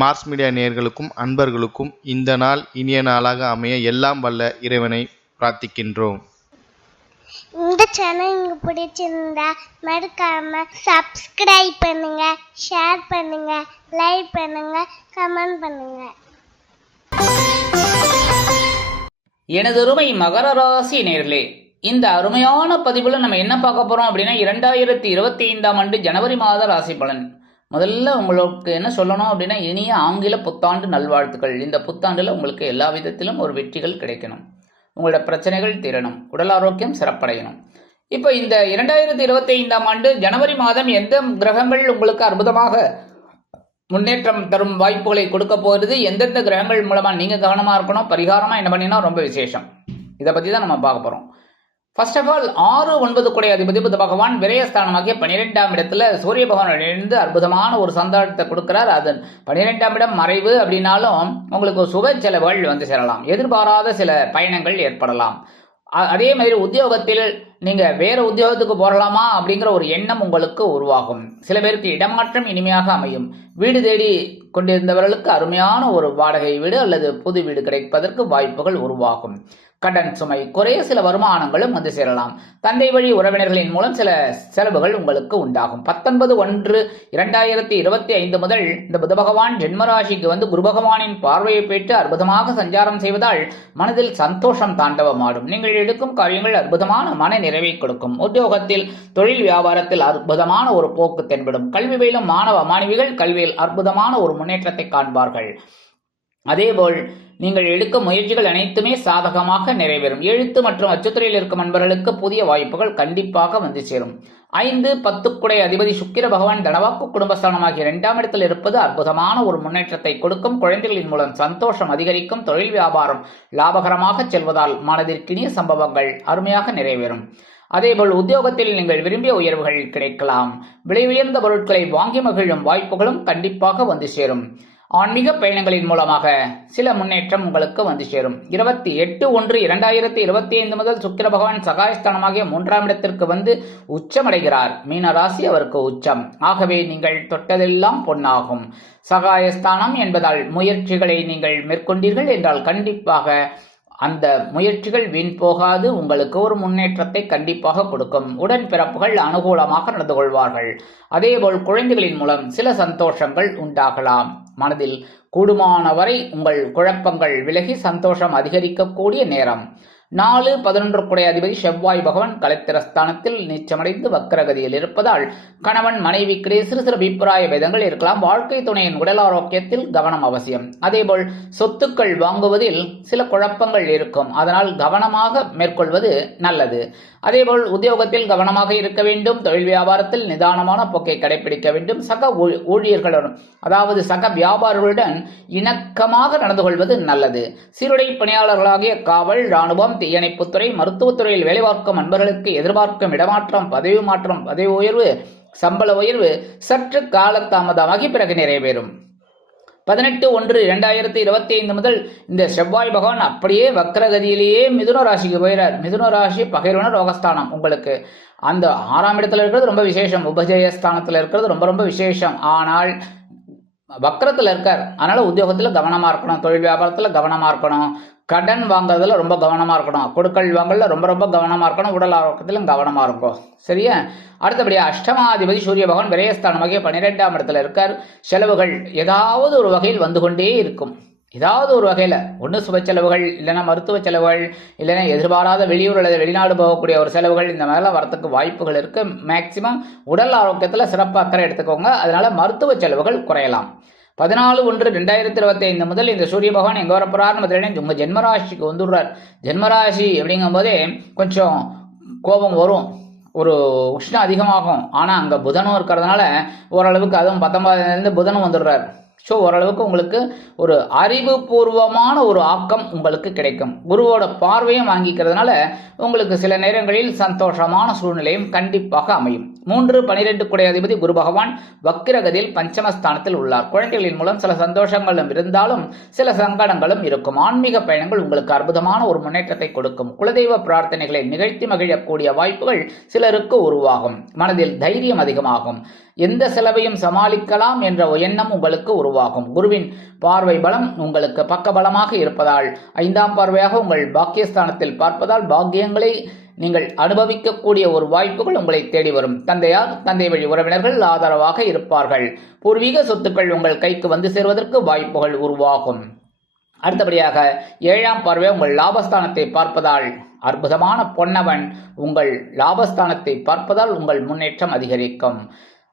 Mars media நேயர்களுக்கும் அன்பர்களுக்கும் இந்த நாள் இனிய நாளாக அமைய எல்லாம் வல்ல இறைவனை பிரார்த்திக்கின்றோம். இந்த சேனல் உங்களுக்கு பிடிச்சிருந்தா மறக்காம சப்ஸ்கிரைப் பண்ணுங்க ஷேர் பண்ணுங்க லைக் பண்ணுங்க கமெண்ட் பண்ணுங்க. எனதருமை மகர ராசி நேர்களே இந்த அருமையான பதிவில் நம்ம என்ன பார்க்க போகிறோம் அப்படின்னா இரண்டாயிரத்தி இருபத்தி ஐந்தாம் ஆண்டு ஜனவரி மாத ராசி பலன். முதல்ல உங்களுக்கு என்ன சொல்லணும் அப்படின்னா இனிய ஆங்கில புத்தாண்டு நல்வாழ்த்துக்கள். இந்த புத்தாண்டில் உங்களுக்கு எல்லா விதத்திலும் ஒரு வெற்றிகள் கிடைக்கணும். உங்களோட பிரச்சனைகள் தீரணும். உடல் ஆரோக்கியம் சிறப்படையணும். இப்போ இந்த இரண்டாயிரத்தி இருபத்தி ஐந்தாம் ஆண்டு ஜனவரி மாதம் எந்த கிரகங்கள் உங்களுக்கு அற்புதமாக முன்னேற்றம் தரும் வாய்ப்புகளை கொடுக்க போகிறது? எந்தெந்த கிரகங்கள் மூலமாக நீங்கள் கவனமாக இருக்கணும்? பரிகாரமாக என்ன பண்ணினா ரொம்ப விசேஷம். இதை பற்றி தான் நம்ம பார்க்க போகிறோம் ஃபர்ஸ்ட் ஆஃப் ஆல் ஆறு ஒன்பது குடை அதிபதி புத பகவான் விரயஸ்தானமாகிய பன்னிரெண்டாம் இடத்துல சூரிய பகவான் இணைந்து அற்புதமான ஒரு சந்தானத்தை கொடுக்கிறார். அது பன்னிரெண்டாம் இடம் மறைவு அப்படின்னாலும் உங்களுக்கு சுப செலவுகள் வந்து சேரலாம். எதிர்பாராத சில பயணங்கள் ஏற்படலாம். அதே மாதிரி உத்தியோகத்தில் நீங்கள் வேறு உத்தியோகத்துக்கு போகலாமா அப்படிங்கிற ஒரு எண்ணம் உங்களுக்கு உருவாகும். சில பேருக்கு இடமாற்றம் இனிமையாக அமையும். வீடு தேடி கொண்டிருந்தவர்களுக்கு அருமையான ஒரு வாடகை வீடு அல்லது புது வீடு கிடைப்பதற்கு வாய்ப்புகள் உருவாகும். கடன் சுமை குறைய சில வருமானங்களும் வந்து சேரலாம். தந்தை வழி உறவினர்களின் மூலம் சில செலவுகள் உங்களுக்கு உண்டாகும். பத்தொன்பது ஒன்று இரண்டாயிரத்தி இருபத்தி ஐந்து முதல் இந்த புத பகவான் ஜென்மராசிக்கு வந்து குரு பகவானின் பார்வையை பெற்று அற்புதமாக சஞ்சாரம் செய்வதால் மனதில் சந்தோஷம் தாண்டவமாடும். நீங்கள் எடுக்கும் காரியங்கள் அற்புதமான மன நிறைவை கொடுக்கும். உத்தியோகத்தில் தொழில் வியாபாரத்தில் அற்புதமான ஒரு போக்கு தென்படும். கல்வி பயிலும் மாணவ மாணவிகள் கல்வியில் அற்புதமான ஒரு முன்னேற்றத்தை காண்பார்கள். அதேபோல் நீங்கள் எடுக்கும் முயற்சிகள் அனைத்துமே சாதகமாக நிறைவேறும். எழுத்து மற்றும் அச்சுத்துறையில் இருக்கும் நண்பர்களுக்கு புதிய வாய்ப்புகள் கண்டிப்பாக வந்து சேரும். ஐந்து பத்துக்குடை அதிபதி சுக்கிர பகவான் தனவாக்கு குடும்பஸ்தானமாகிய இரண்டாம் இடத்தில் இருப்பது அற்புதமான ஒரு முன்னேற்றத்தை கொடுக்கும். குழந்தைகளின் மூலம் சந்தோஷம் அதிகரிக்கும். தொழில் வியாபாரம் லாபகரமாக செல்வதால் மனதிற்கினிய சம்பவங்கள் அருமையாக நிறைவேறும். அதேபோல் உத்தியோகத்தில் நீங்கள் விரும்பிய உயர்வுகள் கிடைக்கலாம். விலை உயர்ந்த பொருட்களை வாங்கி மகிழும் வாய்ப்புகளும் கண்டிப்பாக வந்து சேரும். ஆன்மீக பயணங்களின் மூலமாக சில முன்னேற்றம் உங்களுக்கு வந்து சேரும். இருபத்தி எட்டு ஒன்று இரண்டாயிரத்தி இருபத்தி ஐந்து முதல் சுக்கிர பகவான் சகாயஸ்தானமாகிய மூன்றாம் இடத்திற்கு வந்து உச்சமடைகிறார். மீனராசி அவருக்கு உச்சம். ஆகவே நீங்கள் தொட்டதெல்லாம் பொன்னாகும். சகாயஸ்தானம் என்பதால் முயற்சிகளை நீங்கள் மேற்கொண்டீர்கள் என்றால் கண்டிப்பாக அந்த முயற்சிகள் வீண் போகாது உங்களுக்கு ஒரு முன்னேற்றத்தை கண்டிப்பாக கொடுக்கும். உடன்பிறப்புகள் அனுகூலமாக நடந்து கொள்வார்கள். அதேபோல் குழந்தைகளின் மூலம் சில சந்தோஷங்கள் உண்டாகலாம். மனதில் கூடுமானவரை உங்கள் குழப்பங்கள் விலகி சந்தோஷம் அதிகரிக்கக்கூடிய நேரம். நாலு பதினொன்று குடை அதிபதி செவ்வாய் பகவான் கலைத்திரஸ்தானத்தில் நீச்சமடைந்து வக்கரகதியில் இருப்பதால் கணவன் மனைவிக்கிடையே சிறு சிறு அபிப்பிராய பேதங்கள் இருக்கலாம். வாழ்க்கை துணையின் உடல் ஆரோக்கியத்தில் கவனம் அவசியம். அதேபோல் சொத்துக்கள் வாங்குவதில் சில குழப்பங்கள் இருக்கும். அதனால் கவனமாக மேற்கொள்வது நல்லது. அதேபோல் உத்தியோகத்தில் கவனமாக இருக்க வேண்டும். தொழில் வியாபாரத்தில் நிதானமான போக்கை கடைபிடிக்க வேண்டும். சக ஊ- ஊழியர்களுடன் அதாவது சக வியாபாரிகளுடன் இணக்கமாக நடந்து கொள்வது நல்லது. சீருடை பணியாளர்களாகிய காவல் இராணுவம் தீயணைப்புத்துறை மருத்துவத்துறையில் வேலை பார்க்கும் அன்பர்களுக்கு எதிர்பார்க்கும் இடமாற்றம் பதவி மாற்றம் பதவி உயர்வு சம்பள உயர்வு சற்று காலதாமதமாகி பிறகு நிறைவேறும் பதினெட்டு ஒன்று இரண்டாயிரத்தி இருபத்தி ஐந்து முதல் இந்த செவ்வாய் பகவான் அப்படியே வக்ரகதியிலேயே மிதுன ராசிக்கு போயிறார். மிதுன ராசி பகைவன ரோகஸ்தானம் உங்களுக்கு. அந்த ஆறாம் இடத்துல இருக்கிறது ரொம்ப விசேஷம். உபஜயஸ்தானத்தில் இருக்கிறது ரொம்ப ரொம்ப விசேஷம். ஆனால் வக்கரத்தில் இருக்கார். அதனால் உத்தியோகத்தில் கவனமாக இருக்கணும். தொழில் வியாபாரத்தில் கவனமாக இருக்கணும். கடன் வாங்குறதுல ரொம்ப கவனமாக இருக்கணும். கொடுக்கல் வாங்கல ரொம்ப ரொம்ப கவனமாக இருக்கணும். உடல் ஆரோக்கியத்திலும் கவனமாக இருக்கும் சரியா? அடுத்தபடியாக அஷ்டமாதிபதி சூரிய பகவான் விரயஸ்தானமாகிய பன்னிரெண்டாம் இடத்துல இருக்கார். செலவுகள் ஏதாவது ஒரு வகையில் வந்து கொண்டே இருக்கும். ஏதாவது ஒரு வகையில் ஒன்று சுப செலவுகள் இல்லைன்னா மருத்துவ செலவுகள் இல்லைன்னா எதிர்பாராத வெளியூர் அல்லது வெளிநாடு போகக்கூடிய ஒரு செலவுகள் இந்த மாதிரிலாம் வரத்துக்கு வாய்ப்புகள் இருக்குது மேக்சிமம் உடல் ஆரோக்கியத்தில் சிறப்பு அக்கறை எடுத்துக்கோங்க. அதனால் மருத்துவ செலவுகள் குறையலாம். பதினாலு ஒன்று ரெண்டாயிரத்தி இருபத்தி ஐந்து முதல் இந்த சூரிய பகவான் எங்கே வரப்போறாருன்னு பார்த்தீங்கன்னா உங்கள் ஜென்மராசிக்கு வந்துடுறார். ஜென்மராசி அப்படிங்கும்போதே கொஞ்சம் கோபம் வரும். ஒரு உஷ்ணம் அதிகமாகும். ஆனால் அங்கே புதனும் இருக்கிறதுனால ஓரளவுக்கு அதுவும் பத்தொன்பதுலேருந்து புதனும் வந்துடுறார். ஸோ ஓரளவுக்கு உங்களுக்கு ஒரு அறிவுபூர்வமான ஒரு ஆக்கம் உங்களுக்கு கிடைக்கும். குருவோட பார்வையும் வாங்கிக்கிறதுனால உங்களுக்கு சில நேரங்களில் சந்தோஷமான சூழ்நிலையும் கண்டிப்பாக அமையும். மூன்று பனிரெண்டு குடை அதிபதி குரு பகவான் வக்கிரகதியில் பஞ்சமஸ்தானத்தில் உள்ளார். குழந்தைகளின் மூலம் சில சந்தோஷங்களும் இருந்தாலும் சில சங்கடங்களும் இருக்கும். ஆன்மீக பயணங்கள் உங்களுக்கு அற்புதமான ஒரு முன்னேற்றத்தை கொடுக்கும். குலதெய்வ பிரார்த்தனைகளை நிகழ்த்தி மகிழக்கூடிய வாய்ப்புகள் சிலருக்கு உருவாகும். மனதில் தைரியம் அதிகமாகும். எந்த செலவையும் சமாளிக்கலாம் என்ற எண்ணம் உங்களுக்கு உருவாகும். குருவின் பார்வை பலம் உங்களுக்கு பக்க பலமாக இருப்பதால் ஐந்தாம் பார்வையாக உங்கள் பாக்கியஸ்தானத்தில் பார்ப்பதால் பாக்கியங்களை நீங்கள் அனுபவிக்கக்கூடிய ஒரு வாய்ப்புகள் உங்களை தேடி வரும். தந்தையார் தந்தை வழி உறவினர்கள் ஆதரவாக இருப்பார்கள். பூர்வீக சொத்துக்கள் உங்கள் கைக்கு வந்து சேர்வதற்கு வாய்ப்புகள் உருவாகும். அடுத்தபடியாக ஏழாம் பார்வை உங்கள் லாபஸ்தானத்தை பார்ப்பதால் அற்புதமான பொன்னவன் உங்கள் லாபஸ்தானத்தை பார்ப்பதால் உங்கள் முன்னேற்றம் அதிகரிக்கும்.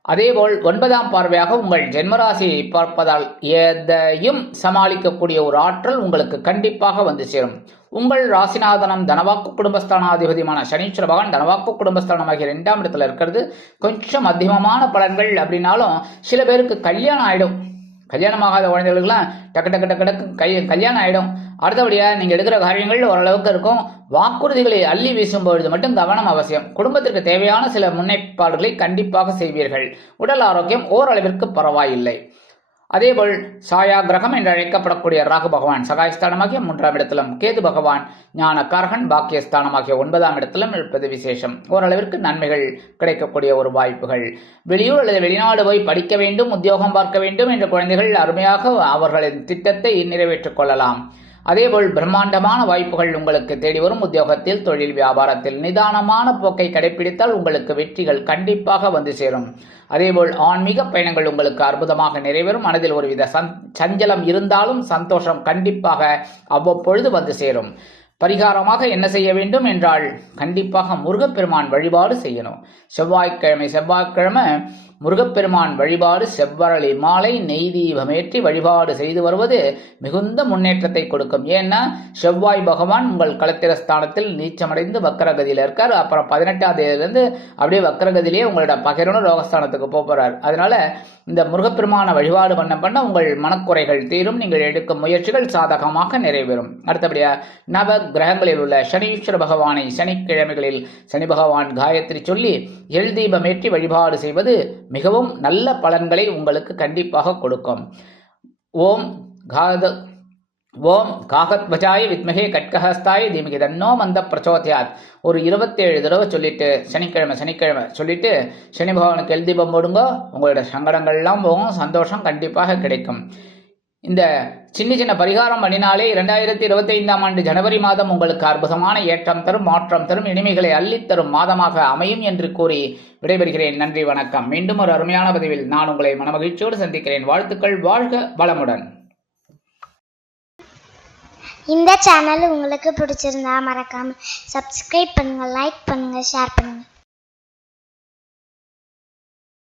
அதேபோல் ஒன்பதாம் பார்வையாக உங்கள் ஜென்மராசியை பார்ப்பதால் எதையும் சமாளிக்கக்கூடிய ஒரு ஆற்றல் உங்களுக்கு கண்டிப்பாக வந்து சேரும். உங்கள் ராசிநாதனம் தனவாக்கு குடும்பஸ்தானாதிபதியான சனீஸ்வர பகவான் தனவாக்கு குடும்பஸ்தானம் ஆகிய ரெண்டாம் இடத்துல இருக்கிறது. கொஞ்சம் அதிகமான பலன்கள் அப்படின்னாலும் சில பேருக்கு கல்யாணம் ஆயிடும். கல்யாணம் ஆகாத குழந்தைகளுக்குலாம் டக்கு டக்கு டக்கு டக்கு கை கல்யாணம் ஆகிடும் அடுத்தபடியாக நீங்கள் எடுக்கிற காரியங்கள் ஓரளவுக்கு இருக்கும். வாக்குறுதிகளை அள்ளி வீசும்பொழுது மட்டும் கவனம் அவசியம். குடும்பத்திற்கு தேவையான சில முன்னேற்பாடுகளை கண்டிப்பாக செய்வீர்கள். உடல் ஆரோக்கியம் ஓரளவிற்கு பரவாயில்லை. அதேபோல் சாயா கிரகம் என்று அழைக்கப்படக்கூடிய ராகு பகவான் சகாயஸ்தானமாகிய மூன்றாம் இடத்திலும் கேது பகவான் ஞானக்காரகன் பாக்கியஸ்தானமாகிய ஒன்பதாம் இடத்திலும் இருப்பது விசேஷம். ஓரளவிற்கு நன்மைகள் கிடைக்கக்கூடிய ஒரு வாய்ப்புகள். வெளியூர் அல்லது வெளிநாடு போய் படிக்க வேண்டும் உத்தியோகம் பார்க்க வேண்டும் என்ற குழந்தைகள் அருமையாக அவர்களின் திட்டத்தை நிறைவேற்றிக் கொள்ளலாம். அதேபோல் பிரம்மாண்டமான வாய்ப்புகள் உங்களுக்கு தேடி வரும். உத்தியோகத்தில் தொழில் வியாபாரத்தில் நிதானமான போக்கை கடைபிடித்தால் உங்களுக்கு வெற்றிகள் கண்டிப்பாக வந்து சேரும். அதேபோல் ஆன்மீக பயணங்கள் உங்களுக்கு அற்புதமாக நிறைவேறும். மனதில் ஒருவித சந் சஞ்சலம் இருந்தாலும் சந்தோஷம் கண்டிப்பாக அவ்வப்பொழுது வந்து சேரும். பரிகாரமாக என்ன செய்ய வேண்டும் என்றால் கண்டிப்பாக முருகப்பெருமான் வழிபாடு செய்யணும். செவ்வாய்க்கிழமை செவ்வாய்க்கிழமை முருகப்பெருமான் வழிபாடு செவ்வரளி மாலை நெய் தீபமேற்றி வழிபாடு செய்து வருவது மிகுந்த முன்னேற்றத்தை கொடுக்கும். ஏன்னா செவ்வாய் பகவான் உங்கள் களத்திர ஸ்தானத்தில் நீச்சமடைந்து வக்கரகதியில் இருக்கார். அப்புறம் பதினெட்டாம் தேதியிலிருந்து அப்படியே வக்கரகதியிலேயே உங்களோட பகிரணும் ரோகஸ்தானத்துக்கு போக அதனால இந்த முருகப்பெருமான வழிபாடு பண்ண பண்ண உங்கள் மனக்குறைகள் தீரும். நீங்கள் எடுக்கும் முயற்சிகள் சாதகமாக நிறைவேறும். அடுத்தபடியாக நவ கிரகங்களில் உள்ள சனீஸ்வர பகவானை சனிக்கிழமைகளில் சனி பகவான் காயத்ரி சொல்லி எல் தீபமேற்றி வழிபாடு செய்வது மிகவும் நல்ல பலன்களை உங்களுக்கு கண்டிப்பாக கொடுக்கும். ஓம் காத ஓம் காகத்வஜாய வித்மகே கட்கஹஸ்தாய தீமகி. தன்னோ மந்த பிரச்சோதயாத் ஒரு இருபத்தேழு தடவை சொல்லிட்டு சனிக்கிழமை சனிக்கிழமை சொல்லிட்டு சனி பகவானுக்கு எழுதி போடுங்க. உங்களோட சங்கடங்கள்லாம் போகும். சந்தோஷம் கண்டிப்பாக கிடைக்கும். இந்த சின்ன சின்ன பரிகாரம் பண்ணினாலே இரண்டாயிரத்தி இருபத்தி ஐந்தாம் ஆண்டு ஜனவரி மாதம் உங்களுக்கு அற்புதமான ஏற்றம் தரும் மாற்றம் தரும் இனிமைகளை அள்ளித்தரும் மாதமாக அமையும் என்று கூறி விடைபெறுகிறேன். நன்றி வணக்கம். மீண்டும் ஒரு அருமையான பதிவில் நான் உங்களை மனமகிழ்ச்சியோடு சந்திக்கிறேன். வாழ்த்துக்கள் வாழ்க வளமுடன். இந்த சேனல் உங்களுக்கு பிடிச்சிருந்தா மறக்காம சப்ஸ்கிரைப் பண்ணுங்க லைக் பண்ணுங்க ஷேர் பண்ணுங்க.